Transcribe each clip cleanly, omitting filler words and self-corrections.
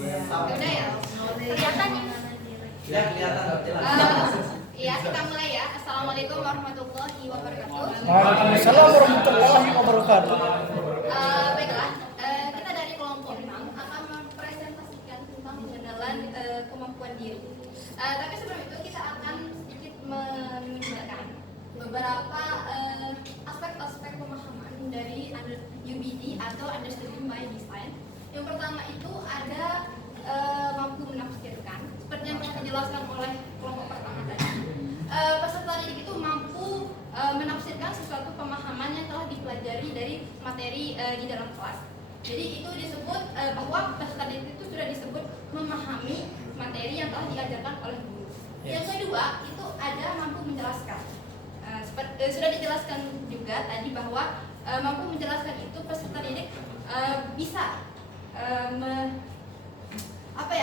Udah ya, kelihatan nih. Ya kelihatan jelas. Iya, kita mulai ya. Assalamualaikum warahmatullahi wabarakatuh. Waalaikumsalam warahmatullahi wabarakatuh. Baiklah, kita dari kelompok 6 akan mempresentasikan tentang pengenalan kemampuan diri. Tapi sebelum itu kita akan sedikit menunjukkan beberapa aspek-aspek pemahaman dari UBD atau Understanding by Design. Yang pertama itu ada mampu menafsirkan, seperti yang telah dijelaskan oleh kelompok pertama tadi. Peserta didik itu mampu menafsirkan sesuatu pemahaman yang telah dipelajari dari materi di dalam kelas. Jadi itu disebut bahwa peserta didik itu sudah disebut memahami materi yang telah diajarkan oleh guru. Yang kedua itu ada mampu menjelaskan. Sudah dijelaskan juga tadi bahwa mampu menjelaskan itu peserta didik bisa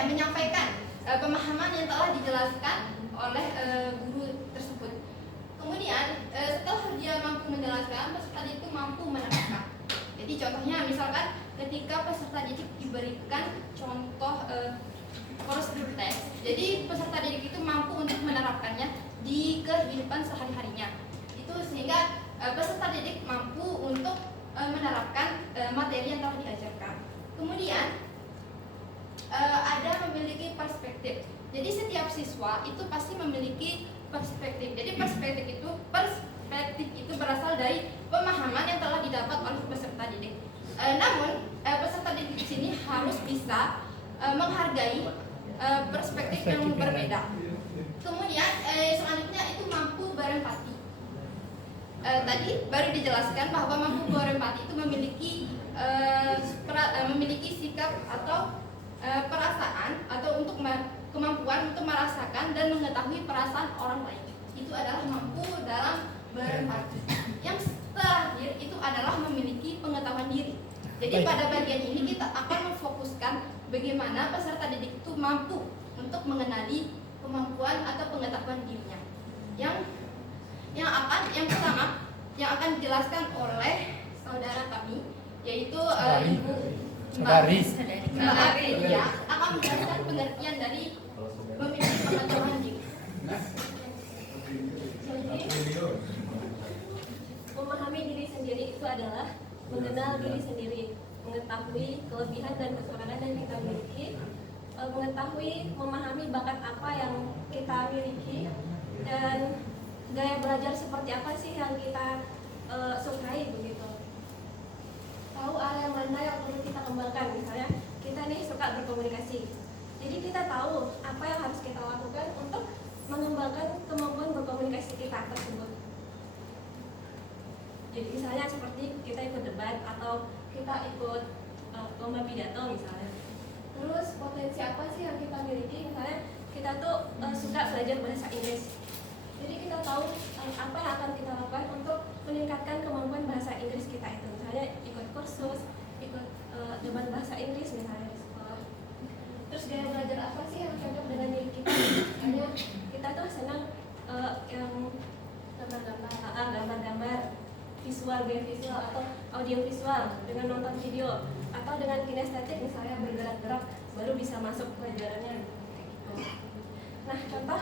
menyampaikan pemahaman yang telah dijelaskan oleh guru tersebut. Kemudian setelah dia mampu menjelaskan, peserta didik itu mampu menerapkan. Jadi contohnya misalkan ketika peserta didik diberikan contoh prosedur tes, jadi peserta didik itu mampu untuk menerapkannya di kehidupan sehari-harinya. Itu sehingga peserta didik mampu untuk menerapkan materi yang telah diajarkan. Kemudian ada memiliki perspektif. Jadi setiap siswa itu pasti memiliki perspektif. Jadi perspektif itu berasal dari pemahaman yang telah didapat oleh peserta didik. Namun peserta didik di sini harus bisa menghargai perspektif yang berbeda. Kemudian selanjutnya itu mampu berempati. Tadi baru dijelaskan bahwa mampu berempati itu memiliki sikap atau perasaan atau untuk kemampuan untuk merasakan dan mengetahui perasaan orang lain. Itu adalah mampu dalam berempati. Yang terakhir itu adalah memiliki pengetahuan diri. Jadi pada bagian ini kita akan memfokuskan bagaimana peserta didik itu mampu untuk mengenali kemampuan atau pengetahuan dirinya. Yang pertama yang akan dijelaskan oleh saudara kami yaitu Ibu Saudari ya, akan menjelaskan pengertian dari memiliki pengetahuan diri. Memahami diri sendiri itu adalah mengenal diri sendiri, mengetahui kelebihan dan kekurangan yang kita miliki, mengetahui, memahami bakat apa yang kita miliki, dan gaya belajar seperti apa sih yang kita sukai begitu. Tahu area mana yang perlu kita kembangkan, misalnya kita nih suka berkomunikasi, jadi kita tahu apa yang harus kita lakukan untuk mengembangkan kemampuan berkomunikasi kita tersebut. Jadi misalnya seperti kita ikut debat atau kita ikut lomba pidato misalnya. Terus potensi apa sih yang kita miliki, misalnya kita tuh suka belajar bahasa Inggris, jadi kita tahu apa yang akan kita lakukan untuk meningkatkan kemampuan bahasa Inggris kita itu, misalnya ikut kursus, ikut debat bahasa Inggris misalnya di sekolah. Terus gaya belajar apa sih yang cocok dengan diri kita? Misalnya kita tuh senang yang gambar-gambar, visual, gaya visual atau audio visual dengan nonton video, atau dengan kinestetik misalnya bergerak-gerak baru bisa masuk pelajarannya. Nah contoh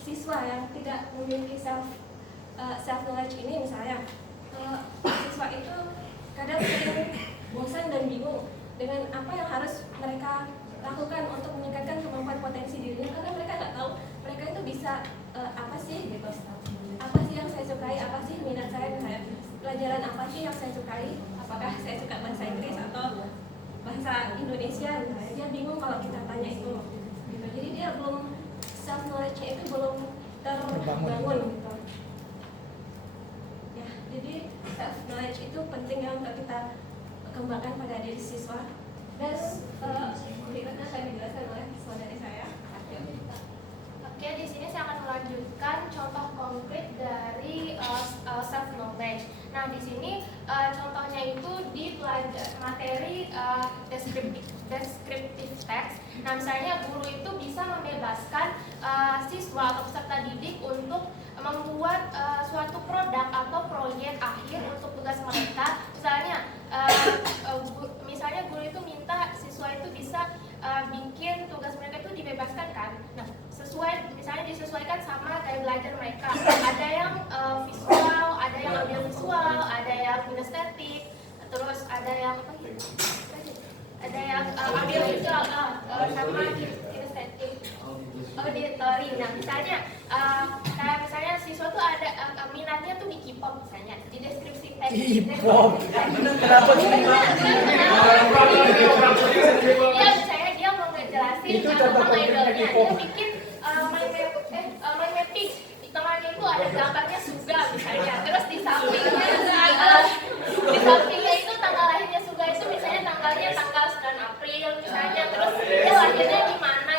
siswa yang tidak memiliki self knowledge ini misalnya, siswa itu kadang sering bosan dan bingung dengan apa yang harus mereka lakukan untuk meningkatkan kemampuan potensi dirinya, karena mereka nggak tahu mereka itu bisa apa sih gitu, apa sih yang saya sukai, apa sih minat saya, misalnya pelajaran apa sih yang saya sukai, apakah saya suka bahasa Inggris atau bahasa Indonesia misalnya. Dia bingung kalau kita tanya itu gitu. Jadi dia belum, self knowledge itu belum terbangun gitu ya. Jadi self knowledge itu penting yang untuk kita kembangkan pada diri siswa. Dan berikutnya akan dijelaskan oleh saudari saya. Oke, di sini saya akan melanjutkan contoh konkret dari self knowledge. Nah, di sini contohnya itu di materi descriptive text. Nah, misalnya guru itu bisa membebaskan siswa atau peserta didik untuk membuat suatu produk atau proyek akhir untuk tugas mereka. Misalnya sama kinestetik auditori. Nah misalnya kayak misalnya siswa tuh ada minatnya tuh di K-pop misalnya, di deskripsi K-pop. Kenapa sih? Iya misalnya dia mau ngejelasin Itu contoh tentang konkretnya idolnya, K-pop. dia bikin mind mapping, di tengahnya itu ada gambarnya Suga misalnya, terus di sampingnya itu tanggal lahirnya Suga itu misalnya tanggalnya tanggal 9 April misalnya, terus dia lahirnya di mana,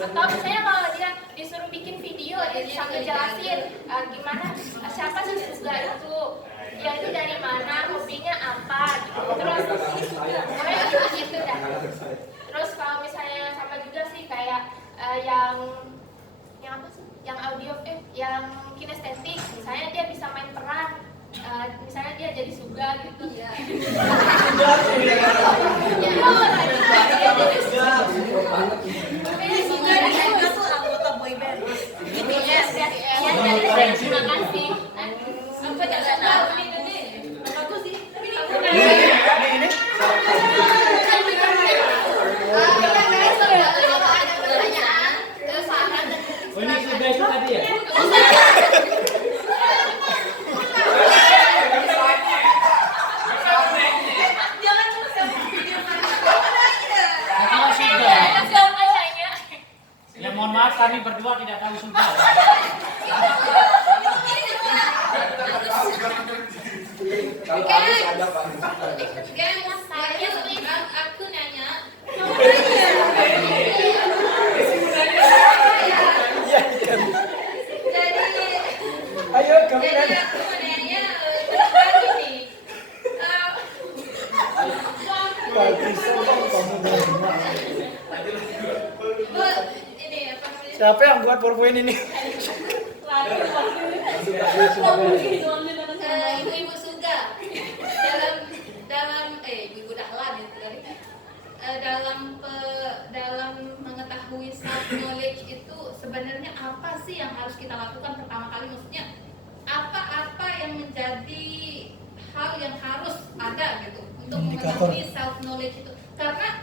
atau misalnya kalau dia disuruh bikin video dia bisa ngejelasin gimana siapa sih Suga itu, dia itu dari mana, hobinya apa gitu. Terus pokoknya gitu dah. Terus kalau misalnya sama juga sih kayak yang apa sih? Yang audio yang kinestetik, misalnya dia bisa main peran. Misalnya dia jadi Suga gitu ya. Itu anggota boyband. BTS ya. Terima kasih. Aku tidak tahu ini. Aku sih. Ini. Kalau ada pertanyaan, saran dan Oh, ini sudah itu tadi ya? jangan selfie video Kalau sudah. Ya mohon maaf kami berdua tidak tahu sudah. Aku nanya. Ayo kami Jadi nanya. aku mau nanya tentang ini. Kamu dengar. Ini apa namanya? Siapa yang buat PowerPoint ini? Ibu-ibu Suga dalam ibu-ibu dahlan itu tadi. Dalam mengetahui self knowledge itu sebenarnya apa sih yang harus kita lakukan pertama kali, maksudnya apa yang menjadi hal yang harus ada gitu untuk mengetahui self knowledge itu, karena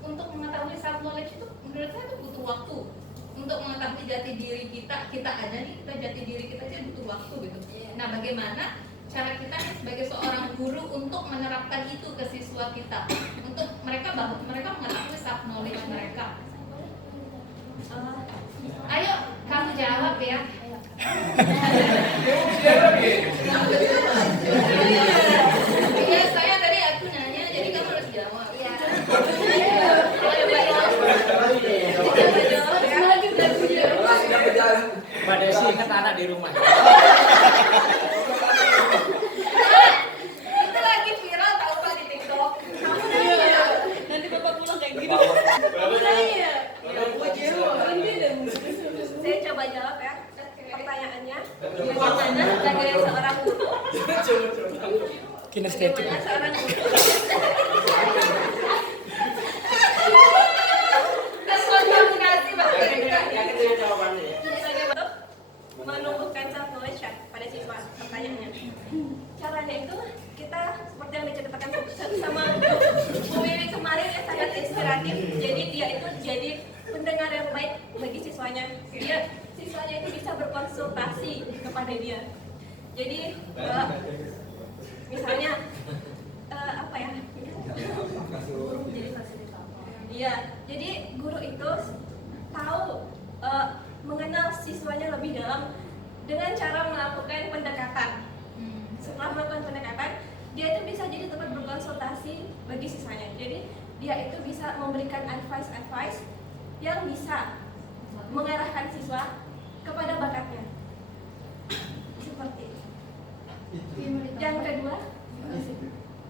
untuk mengetahui self knowledge itu menurut saya itu butuh waktu untuk mengetahui jati diri kita aja nih, jati diri kita aja butuh waktu gitu. Nah bagaimana cara kita nih sebagai seorang guru untuk menerapkan itu ke siswa kita, untuk mereka mengetahui self knowledge mereka. Ayo kamu jawab ya. Iya, saya tadi aku nanya, jadi kamu harus jawab. Iya. Mbak Desi ingat anak di rumah. Itu lagi viral tahu Pak di TikTok. Nanti bapak pulang kayak gini. Saya coba jawab ya pertanyaannya. Bagaimana sebagai seorang guru? Kinestetik. Bagaimana seorang guru Kontaminasi bahasa menumbuhkan self knowledge pada siswa? Pertanyaannya. Caranya itu kita seperti yang diceritakan sama Bu Wiwi kemarin ya, sangat inspiratif. Jadi dia itu jadi pendengar yang baik bagi siswanya. Siswanya itu bisa berkonsultasi kepada dia. Jadi misalnya apa ya? Jadi fasilitator. Iya, jadi guru itu tahu mengenal siswanya lebih dalam dengan cara melakukan pendekatan. Setelah melakukan pendekatan, dia itu bisa jadi tempat berkonsultasi bagi siswanya. Jadi dia itu bisa memberikan advice yang bisa mengarahkan siswa kepada bakatnya. Seperti itu. Yang kedua,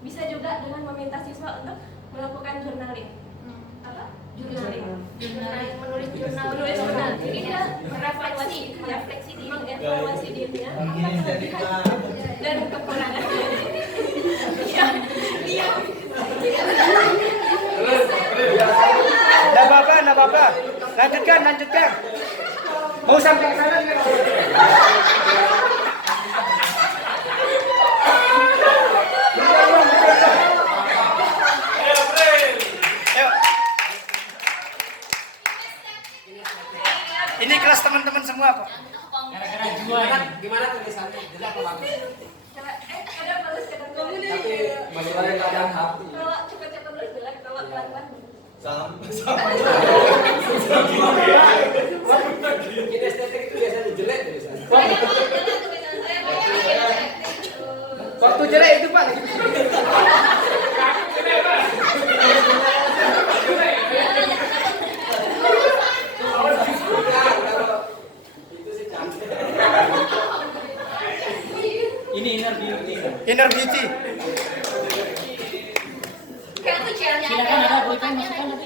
bisa juga dengan meminta siswa untuk melakukan journaling. Apa? Journaling. Menulis jurnal. Jadi dia merefleksi diri, mengevaluasi dirinya, apa kelebihan dan kekurangannya. Dia Nggak apa-apa. Lanjutkan. Mau sampai sana nggak? Ayo. semua kok. Gara-gara jua ini. Gimana tulisannya? Jelek apa bagus? Kadang bagus, kadang jelek. Tapi masalahnya kadang hati. Kalau cepet-cepet terus jelek, kalau pelan-pelan Kinestetik itu biasanya jelek tulisannya. Waktu jelek itu Pak. Itu sih cantik. Ini inner beauty. Inner beauty. Kayak tuh chairnya Silakan ada boykan masukkan.